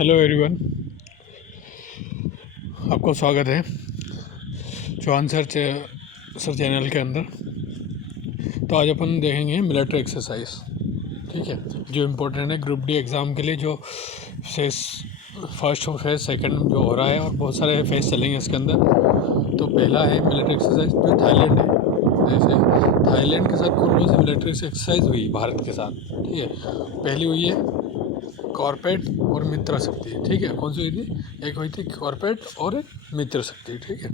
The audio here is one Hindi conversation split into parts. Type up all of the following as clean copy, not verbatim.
हेलो एवरीवन, आपको स्वागत है चौहान सर चैनल के अंदर। तो आज अपन देखेंगे मिलिट्री एक्सरसाइज। ठीक है, जो इम्पोर्टेंट है ग्रुप डी एग्ज़ाम के लिए, जो फेस फर्स्ट और फेस सेकंड जो हो रहा है, और बहुत सारे फेस चलेंगे इसके अंदर। तो पहला है मिलिट्री एक्सरसाइज जो थाईलैंड है। जैसे थाईलैंड के साथ कौन कौन सी मिलिट्री एक्सरसाइज हुई भारत के साथ। ठीक है, पहली हुई है कॉर्पेट और मित्र शक्ति। ठीक है, कौन सी हुई थी? एक हुई थी कॉर्पेट और एक मित्र शक्ति। ठीक है,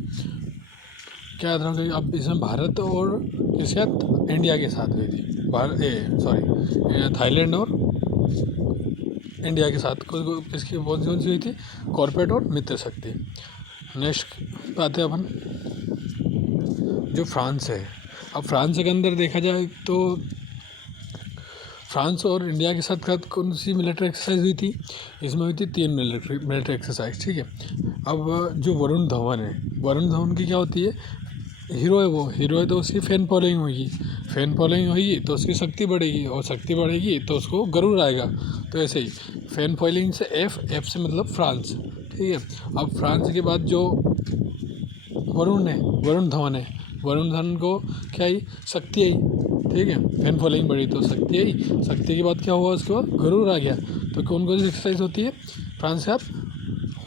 क्या याद रखोगे? अब इसमें भारत और किसके साथ? इंडिया के साथ हुई थी। थाईलैंड और इंडिया के साथ किसकी कौन सी हुई थी? कॉर्पेट और मित्र शक्ति। नेक्स्ट आते हैं अपन जो फ्रांस है। अब फ्रांस के अंदर देखा जाए तो फ्रांस और इंडिया के साथ कौन सी मिलिट्री एक्सरसाइज हुई थी? इसमें हुई थी 3 मिलिट्री एक्सरसाइज। ठीक है, अब जो वरुण धवन है, वरुण धवन की क्या होती है? हीरो है, वो हीरो है तो उसकी फैन फॉलोइंग होगी, फैन फॉलोइंग होगी तो उसकी शक्ति बढ़ेगी, और शक्ति बढ़ेगी तो उसको गरुड़ आएगा। तो ऐसे ही फैन फॉलोइंग से एफ से मतलब फ्रांस। ठीक है, अब फ्रांस के बाद जो वरुण धवन को क्या आई? शक्ति आई। ठीक है, फैन फॉलोइंग बढ़ी तो शक्ति आई, शक्ति के बाद क्या हुआ? उसके बाद गरुड़ आ गया। तो कौन कौन सी एक्सरसाइज होती है फ्रांस के साथ?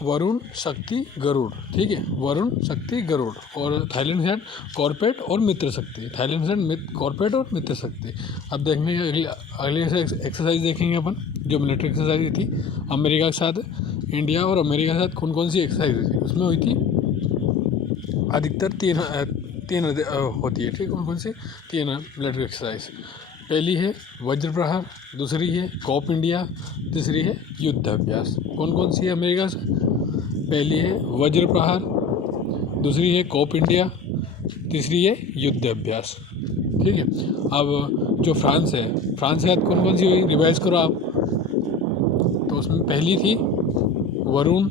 वरुण, शक्ति, गरुड़। ठीक है, वरुण, शक्ति, गरुड़। और थाईलैंड के साथ कॉर्पेट और मित्र शक्ति। थाईलैंड के साथ कॉर्पेट और मित्र शक्ति। अब देखने अगली एक्सरसाइज देखेंगे अपन, जो मिलिट्री एक्सरसाइज हुई थी अमेरिका के साथ। इंडिया और अमेरिका के साथ कौन कौन सी एक्सरसाइज हुई थी? उसमें हुई थी अधिकतर तीन होती है। ठीक, कौन सी? 3 मिलिट्री एक्सरसाइज। पहली है वज्र प्रहार, दूसरी है कॉप इंडिया, तीसरी है युद्ध अभ्यास। कौन कौन सी है अमेरिका से? पहली है वज्र प्रहार, दूसरी है कॉप इंडिया, तीसरी है युद्ध अभ्यास। ठीक है, अब जो फ्रांस है, फ्रांस के साथ कौन कौन सी हुई? रिवाइज करो आप। तो उसमें पहली थी वरुण,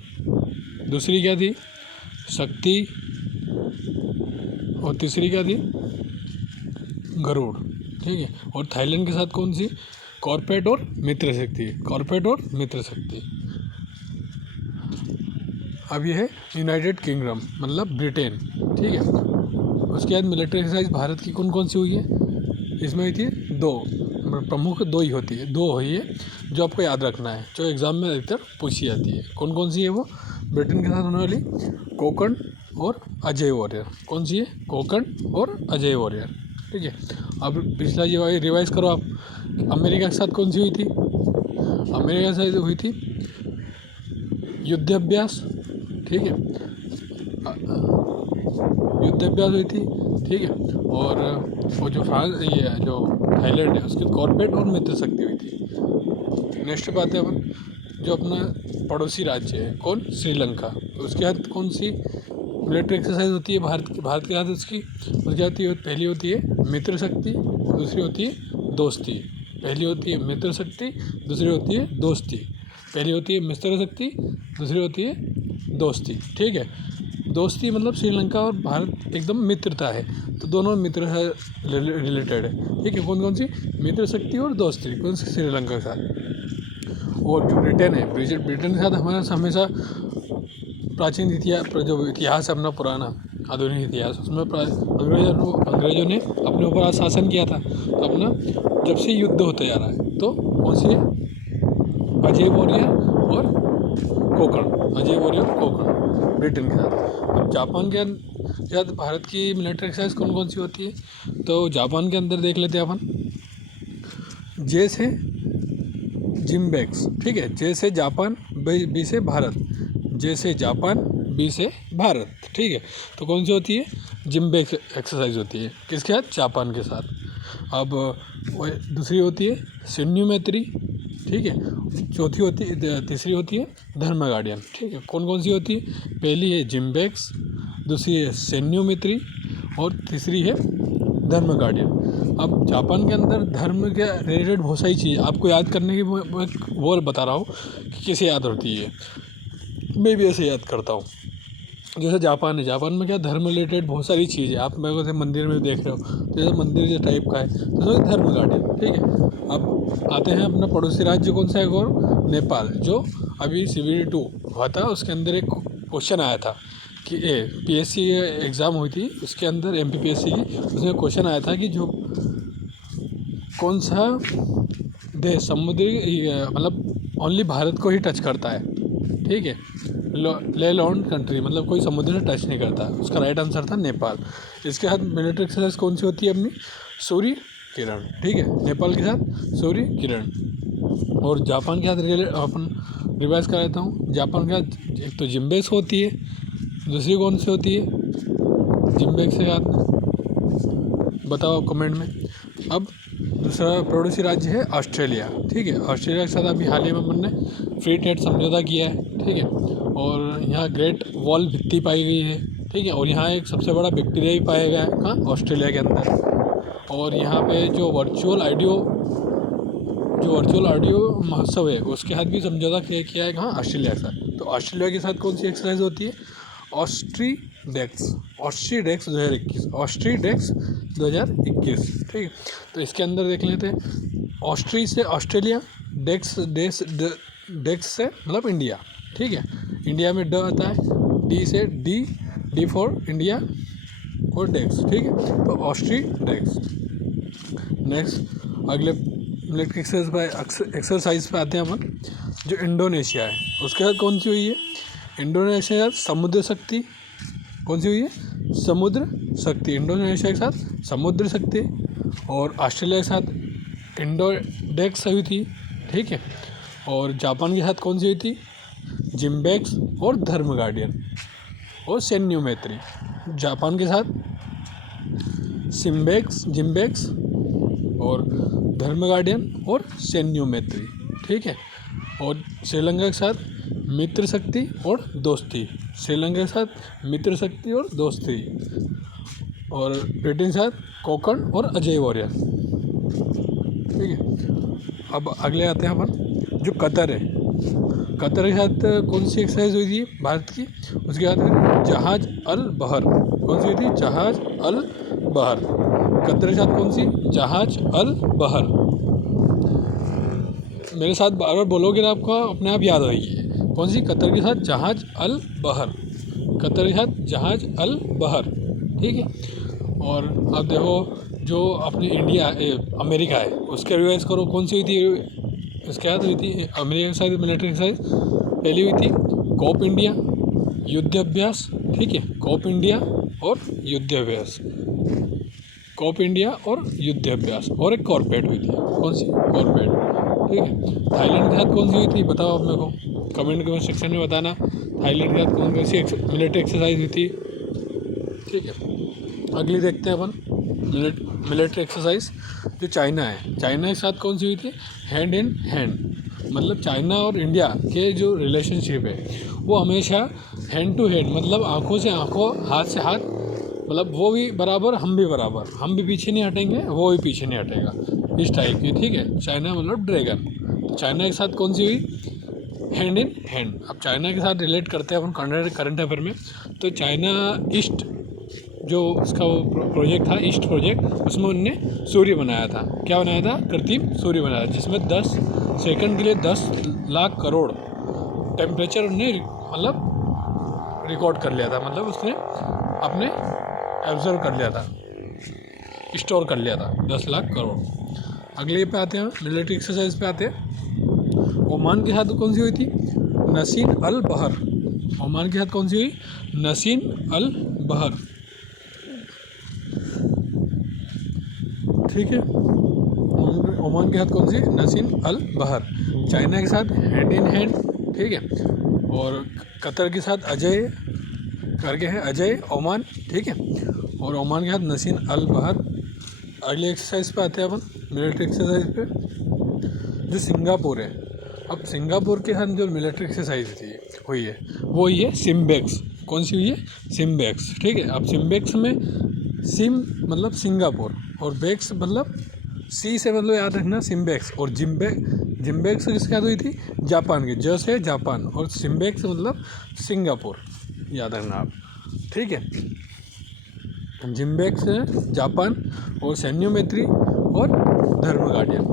दूसरी क्या थी? शक्ति, और तीसरी क्या थी? गरुड़। ठीक है, और थाईलैंड के साथ कौन सी? कॉर्पेट और मित्र शक्ति, कॉर्पेट और मित्र शक्ति। अब ये है यूनाइटेड किंगडम, मतलब ब्रिटेन। ठीक है, उसके बाद मिलिट्री एक्सरसाइज भारत की कौन कौन सी हुई है? इसमें हुई थी 2, प्रमुख 2 ही होती है, 2 हुई है जो आपको याद रखना है, जो एग्ज़ाम में अधिकतर पूछी जाती है। कौन कौन सी है वो? ब्रिटेन के साथ होने वाली कोकण और अजय वॉरियर। कौन सी है? कोकण और अजय वॉरियर। ठीक है, अब पिछला ये रिवाइज करो आप। अमेरिका के साथ कौन सी हुई थी? अमेरिका के साथ हुई थी युद्ध अभ्यास। ठीक है, युद्ध अभ्यास हुई थी। ठीक है, और वो जो जो थाईलैंड है उसकी कॉर्पेट और मित्र शक्ति हुई थी। नेक्स्ट बात है अपन जो अपना पड़ोसी राज्य है, कौन? श्रीलंका। उसके साथ कौन सी मिलिट्री एक्सरसाइज होती है भारत के साथ? उसकी पहली होती है मित्र शक्ति, दूसरी होती है दोस्ती। पहली होती है मित्र शक्ति, दूसरी होती है दोस्ती। पहली होती है मित्र शक्ति, दूसरी होती है दोस्ती। ठीक है, दोस्ती मतलब श्रीलंका और भारत एकदम मित्रता है, तो दोनों मित्र है, रिलेटेड है। ठीक है, कौन कौन सी? मित्र शक्ति और दोस्ती। कौन सी? श्रीलंका के साथ। और जो ब्रिटेन है, ब्रिटेन के साथ हमारा हमेशा प्राचीन इतिहास है अपना, पुराना आधुनिक इतिहास, उसमें अंग्रेजों ने अपने ऊपर शासन किया था। तो अपना जब से युद्ध होते जा रहा है, तो कौन सी है? अजय वॉरियर और कोकण। अजय वॉरियर कोकण ब्रिटेन के साथ। अब जापान के साथ भारत की मिलिट्री एक्सरसाइज कौन कौन सी होती है? तो जापान के अंदर देख लेते हैं अपन। जे से जिम्बेक्स। ठीक है, जे से जापान, बी से भारत। जे से जापान, बी से भारत। ठीक है, तो कौन सी होती है? जिम्बेक्स एक्सरसाइज होती है। किसके साथ? जापान के साथ। अब दूसरी होती है सैन्य मैत्री। ठीक है, तीसरी होती है धर्म गार्डियन। ठीक है, कौन कौन सी होती है? पहली है जिम्बेक्स, दूसरी है सैन्य मैत्री, और तीसरी है धर्म गार्डियन। अब जापान के अंदर धर्म के रिलेटेड बहुत सारी चीज़ आपको याद करने की वो बता रहा हूँ कि कैसे याद होती है। मैं भी ऐसे याद करता हूँ। जैसे जापान है, जापान में क्या धर्म रिलेटेड बहुत सारी चीज़ है। आप मेरे को जैसे मंदिर में देख रहे हो तो जैसे मंदिर जिस टाइप का है तो उसमें धर्म गार्डन, ठीक है। अब आते हैं अपना पड़ोसी राज्य कौन सा है और नेपाल, जो अभी CBD 2 हुआ था उसके अंदर एक क्वेश्चन आया था कि PSC एग्ज़ाम हुई थी उसके अंदर MPPSC की, उसमें क्वेश्चन आया था कि जो कौन सा देश समुद्री मतलब ओनली भारत को ही टच करता है, ठीक है, लैंड कंट्री मतलब कोई समुद्र से टच नहीं करता। उसका राइट आंसर था नेपाल। इसके साथ मिलिट्री एक्सरसाइज कौन सी होती है अपनी, सूर्य किरण, ठीक है, नेपाल के साथ सूर्य किरण। और जापान के साथ अपन रिवाइज कर लेता हूँ। जापान के साथ एक तो जिम्बेक्स होती है, दूसरी कौन सी होती है, जिम्बेक्स से याद बताओ कमेंट में। अब दूसरा पड़ोसी राज्य है ऑस्ट्रेलिया, ठीक है। ऑस्ट्रेलिया के साथ अभी हाल ही में अपन ने फ्री ट्रेड समझौता किया है, ठीक है। और यहाँ ग्रेट वॉल भित्ति पाई गई है, ठीक है। और यहाँ एक सबसे बड़ा बैक्टीरिया भी पाया गया है, कहाँ, ऑस्ट्रेलिया के अंदर। और यहाँ पे जो वर्चुअल ऑडियो महोत्सव है उसके साथ भी समझौता किया है, कहाँ, ऑस्ट्रेलिया के साथ। तो ऑस्ट्रेलिया के साथ कौन सी एक्सरसाइज होती है, ऑस्ट्रीडेक्स 2021, ठीक है। तो इसके अंदर देख लेते हैं, ऑस्ट्री से ऑस्ट्रेलिया, डेक्स से मतलब इंडिया, ठीक है। इंडिया में ड आता है, डी से डी फॉर इंडिया और डेक्स, ठीक है। तो ऑस्ट्रीडेक्स। नेक्स्ट अगले मिलिट्री एक्सरसाइज पे आते हैं अपन, जो इंडोनेशिया है उसके साथ कौन सी हुई है, इंडोनेशिया के साथ समुद्र शक्ति, कौन सी हुई है, समुद्र शक्ति, इंडोनेशिया के साथ समुद्र शक्ति। और ऑस्ट्रेलिया के साथ इंडोडेक्स हुई थी, ठीक है। और जापान के साथ कौन सी हुई थी, जिम्बेक्स और धर्म गार्डियन और सैन्योमेत्री। जापान के साथ जिम्बेक्स और धर्म गार्डियन और सैन्योमेत्री, ठीक है। और श्रीलंका के साथ मित्र शक्ति और दोस्ती, श्रीलंका के साथ मित्र शक्ति और दोस्ती। और ब्रिटेन के साथ कोकण और अजय वॉरियर, ठीक है। अब अगले आते हैं अपन, जो कतर है, कतर के साथ कौन सी एक्सरसाइज हुई थी भारत की, उसके बाद जहाज अल बहर, कौन सी हुई थी, जहाज अल बहर। कतर के साथ कौन सी, जहाज अल बहर। मेरे साथ बार बार बोलोगे ना आपको अपने आप याद होगी, कौन सी, कतर के साथ जहाज अल बहर, कतर के साथ जहाज अल बहर, ठीक है। और अब देखो जो अपनी अमेरिका है उसके रिवाइज करो, कौन सी हुई थी, इसके साथ हुई थी अमेरिका के साथ मिलिट्री एक्सरसाइज, पहली हुई थी कोप इंडिया युद्ध अभ्यास, ठीक है, कोप इंडिया और युद्ध अभ्यास, कोप इंडिया और युद्ध अभ्यास। और एक कॉर्पेट हुई थी, कौन सी, कॉर्पेट, ठीक है। थाईलैंड के साथ कौन सी हुई थी बताओ आप मेरे को कमेंट सेक्शन में बताना, थाईलैंड के साथ कौन सी मिलिट्री एक्सरसाइज हुई थी, ठीक है। अगली देखते हैं अपन मिलिट्री एक्सरसाइज, जो चाइना है, चाइना के साथ कौन सी हुई थी, हैंड इन हैंड, मतलब चाइना और इंडिया के जो रिलेशनशिप है वो हमेशा हैंड टू हैंड, मतलब आंखों से आंखों, हाथ से हाथ, मतलब वो भी बराबर हम भी बराबर, हम भी पीछे नहीं हटेंगे वो भी पीछे नहीं हटेगा, इस टाइप की, ठीक है। चाइना मतलब ड्रैगन। तो चाइना के साथ कौन सी हुई, हैंड इन हैंड। अब चाइना के साथ रिलेट करते हैं अपन करंट अफेयर में, तो चाइना ईस्ट जो उसका वो प्रोजेक्ट था, ईस्ट प्रोजेक्ट, उसमें उनने सूर्य बनाया था, क्या बनाया था, कृत्रिम सूर्य बनाया था, जिसमें 10 सेकंड के लिए 10 लाख करोड़ टेम्परेचर उनने मतलब रिकॉर्ड कर लिया था, मतलब उसने अपने ऑब्जर्व कर लिया था, स्टोर कर लिया था 10 लाख करोड़। अगले पे आते हैं, मिलिट्री एक्सरसाइज पे आते हैं। ओमान के साथ कौन सी हुई थी, नसीन अल बहर, ओमान के साथ कौन सी हुई, नसीन अल बहर, ठीक है। ओमान के साथ कौन सी, नसीन अल बहर। चाइना के साथ हैंड इन हैंड, ठीक है। और कतर के साथ अजय करके है, अजय ओमान, ठीक है। और ओमान के साथ नसीन अल बहर। अगले एक्सरसाइज पे आते हैं अपन, मिलिट्री एक्सरसाइज पे, जो सिंगापुर है। अब सिंगापुर के साथ जो मिलिट्री एक्सरसाइज हुई है वो हुई है सिम्बेक्स, कौन सी हुई है, सिम्बेक्स, ठीक है। अब सिम्बेक्स में सिम मतलब सिंगापुर और बेक्स मतलब सी से, मतलब याद रखना सिम्बेक्स। और जिम्बेक्स किसके साथ हुई थी, जापान के, ज से जापान, और सिम्बेक्स मतलब सिंगापुर, याद रखना आप। ठीक है। जिम्बेक्स है जापान, और सैन्योमेत्री और धर्म गार्डियन,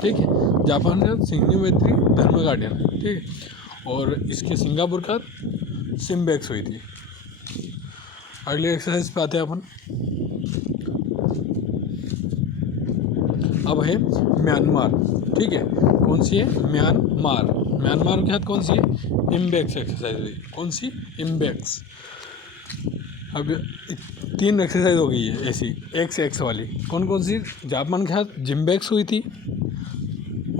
ठीक है। जापान है सैन्योमेत्री धर्म गार्डियन, ठीक है। और इसके सिंगापुर का सिम्बेक्स हुई थी। अगले एक्सरसाइज पे आते हैं अपन। अब है म्यांमार, ठीक है। कौन सी है? म्यांमार। म्यांमार के साथ कौन सी है? इम्बेक्स एक्सरसाइज हुई। कौन सी? इम्बेक्स। अब 3 एक्सरसाइज हो गई है ऐसी एक्स वाली। कौन कौन सी? जापान के साथ जिम्बेक्स हुई थी,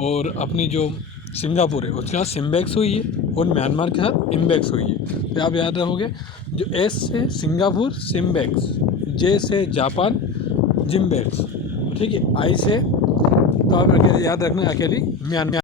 और अपनी जो सिंगापुर है उसके साथ सिम्बेक्स हुई है, और म्यांमार के साथ इम्बेक्स हुई है। तो आप याद रखोगे, जो एस से सिंगापुर सिम्बेक्स, जे से जापान जिम्बेक्स, ठीक है। आई से तो आप याद रखना अकेली म्यांमार।